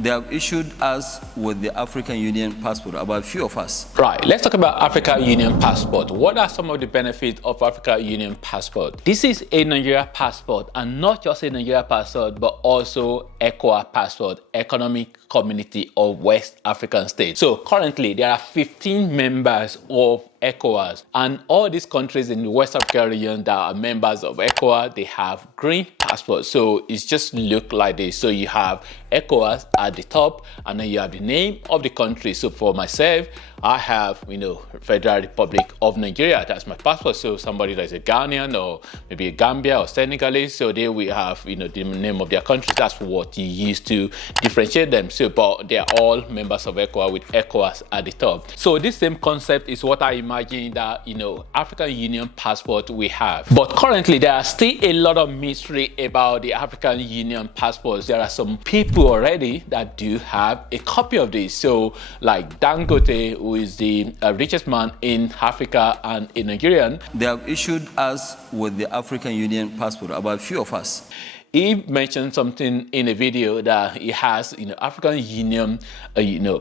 They have issued us with the African Union passport, about a few of us. Right, let's talk about African Union passport. What are some of the benefits of African Union passport? This is a Nigeria passport, and not just a Nigeria passport, but also ECOWAS passport, Economic Community of West African States. So currently there are 15 members of ECOWAS, and all these countries in the West Africa region that are members of ECOWAS, they have green passports. So it's just look like this. So you have ECOWAS at the top, and then you have the name of the country. So for myself, I have, Federal Republic of Nigeria. That's my passport. So somebody that's a Ghanaian or maybe a Gambia or Senegalese, so they will have, the name of their country. That's what you use to differentiate them. So, but they are all members of ECOWAS with ECOWAS at the top. So this same concept is what I imagine that, African Union passport we have. But currently, there are still a lot of mystery about the African Union passports. There are some people already that do have a copy of this. So like Dangote, who is the richest man in Africa and a Nigerian. They have issued us with the African Union passport, about a few of us. He mentioned something in a video that he has, African Union,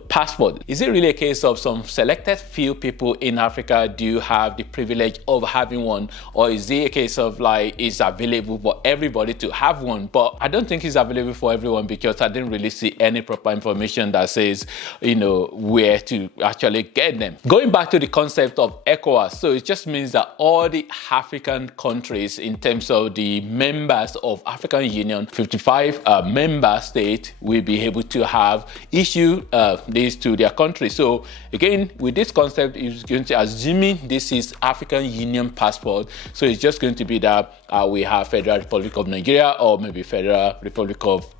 passport. Is it really a case of some selected few people in Africa do have the privilege of having one, or is it a case of like it's available for everybody to have one? But I don't think it's available for everyone, because I didn't really see any proper information that says, where to actually get them. Going back to the concept of ECOWAS, so it just means that all the African countries, in terms of the members of African Union, 55 member states will be able to have issue this to their country. So again, with this concept, is going to assuming this is African Union passport. So it's just going to be that we have Federal Republic of Nigeria, or maybe Federal Republic of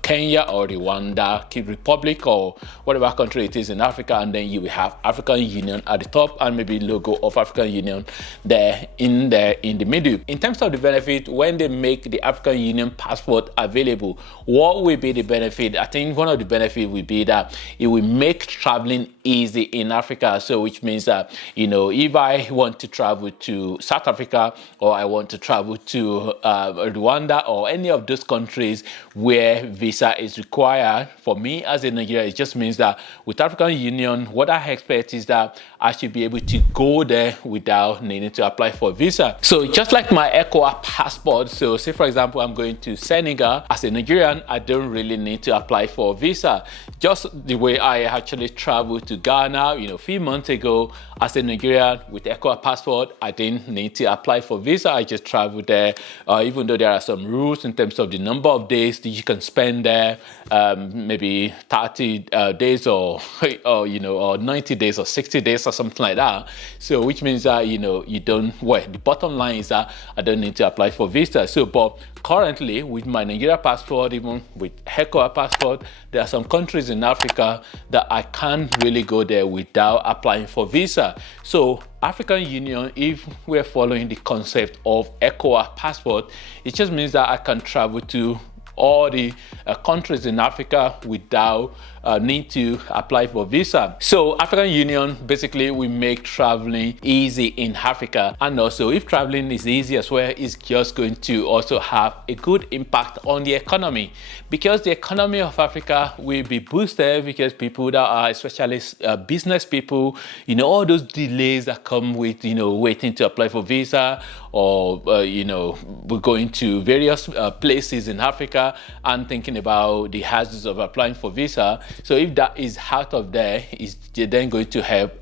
Kenya, or Rwanda Republic, or whatever country it is in Africa, and then you will have African Union at the top, and maybe logo of African Union there in the middle. In terms of the benefit, when they make the African Union passport available, what will be the benefit? I think one of the benefits will be that it will make traveling easy in Africa. So which means that, if I want to travel to South Africa, or I want to travel to Rwanda, or any of those countries where visa is required for me as a Nigerian, it just means that with African Union, what I expect is that I should be able to go there without needing to apply for visa. So just like my ECOWAS passport, so say for example, I'm going to Senegal as a Nigerian, I don't really need to apply for a visa. Just the way I actually traveled to Ghana, a few months ago as a Nigerian with ECOWAS passport, I didn't need to apply for visa. I just traveled there, even though there are some rules in terms of the number of days that you can spend there, maybe 30 days or 90 days or 60 days or something like that. So which means that, you don't, the bottom line is that I don't need to apply for visa. So, but currently with my Nigeria passport, even with ECOWAS passport, there are some countries in Africa that I can't really go there without applying for visa. So African Union, if we're following the concept of ECOWAS passport, it just means that I can travel to all the countries in Africa without need to apply for visa. So African Union basically will make traveling easy in Africa, and also if traveling is easy as well, it's just going to also have a good impact on the economy, because the economy of Africa will be boosted, because people that are especially business people, all those delays that come with waiting to apply for visa, or we're going to various places in Africa and thinking about the hazards of applying for visa. So if that is out of there, it's then going to help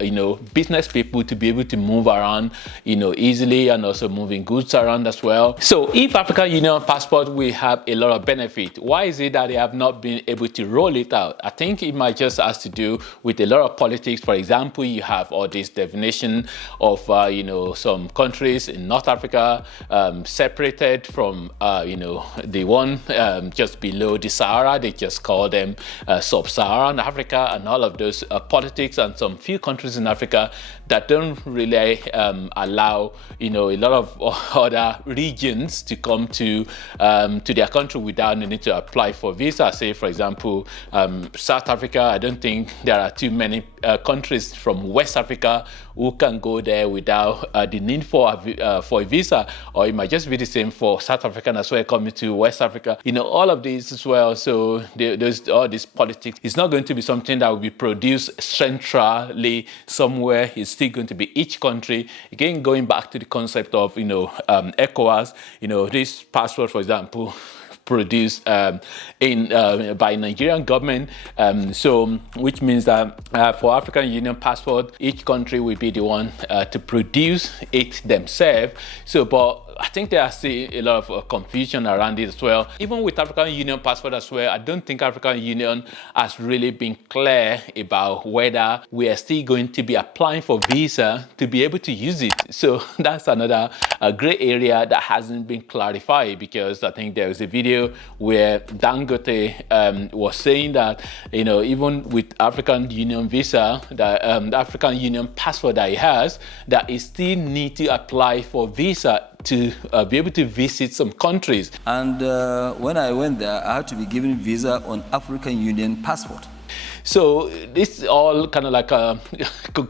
business people to be able to move around easily, and also moving goods around as well. So if African Union passport will have a lot of benefit, why is it that they have not been able to roll it out? I think it might just has to do with a lot of politics. For example, you have all this definition of some countries in North Africa separated from the one just below the Sahara. They just call them sub-Saharan Africa, and all of those politics, and some few countries in Africa that don't really allow a lot of other regions to come to their country without needing to apply for visa. Say for example, South Africa, I don't think there are too many countries from West Africa who can go there without the need for a visa, or it might just be the same for South African as well coming to West Africa. All of these as well. So there's all this politics. It's not going to be something that will be produced centrally somewhere. It's still going to be each country. Again, going back to the concept of ECOWAS. This passport, for example, produced by Nigerian government, so which means that for African Union passport, each country will be the one to produce it themselves. So, but I think there are still a lot of confusion around it as well. Even with African Union passport as well, I don't think African Union has really been clear about whether we are still going to be applying for visa to be able to use it. So that's another gray area that hasn't been clarified, because I think there was a video where Dangote was saying that, even with African Union visa, that the African Union passport that he has, that he still need to apply for visa to be able to visit some countries. And when I went there, I had to be given visa on African Union passport. So this is all kind of like a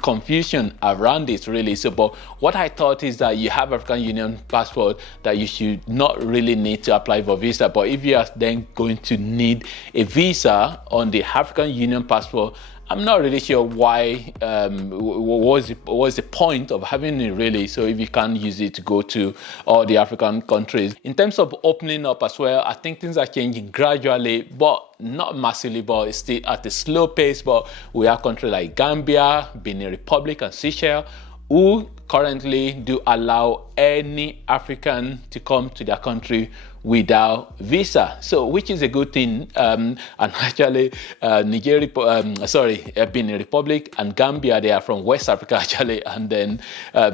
confusion around this, really. So, but what I thought is that you have African Union passport, that you should not really need to apply for visa. But if you are then going to need a visa on the African Union passport, I'm not really sure why, what was the point of having it, really. So if you can't use it to go to all the African countries. In terms of opening up as well, I think things are changing gradually, but not massively, but it's still at a slow pace. But we have countries like Gambia, Benin Republic, and Seychelles, who currently do allow any African to come to their country without visa, so which is a good thing. And actually, Benin Republic and Gambia, they are from West Africa actually, and then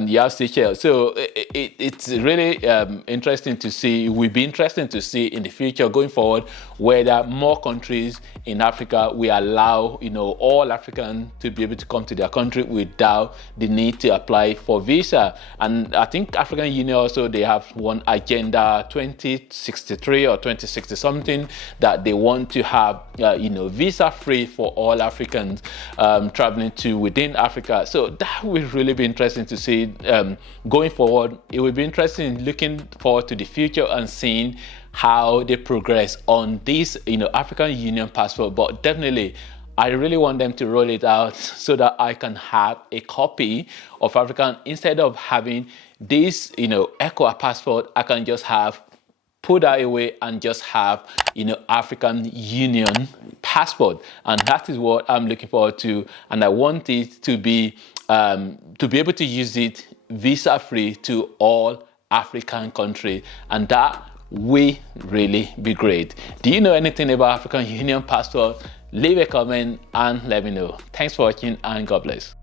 you have Seychelles. So it's really interesting to see. It will be interesting to see in the future going forward whether more countries in Africa will allow all Africans to be able to come to their country without the need to apply for visa. And I think African Union also, they have one agenda 2063 or 2060 something, that they want to have visa free for all Africans traveling to within Africa. So that will really be interesting to see going forward. It will be interesting looking forward to the future and seeing how they progress on this African Union passport. But definitely, I really want them to roll it out so that I can have a copy of African, instead of having this ECOWAS passport. I can just put that away and just have African Union passport. And that is what I'm looking forward to, and I want it to be able to use it visa free to all African countries, and that will really be great. Do you know anything about African Union passport? Leave a comment and let me know. Thanks for watching, and God bless.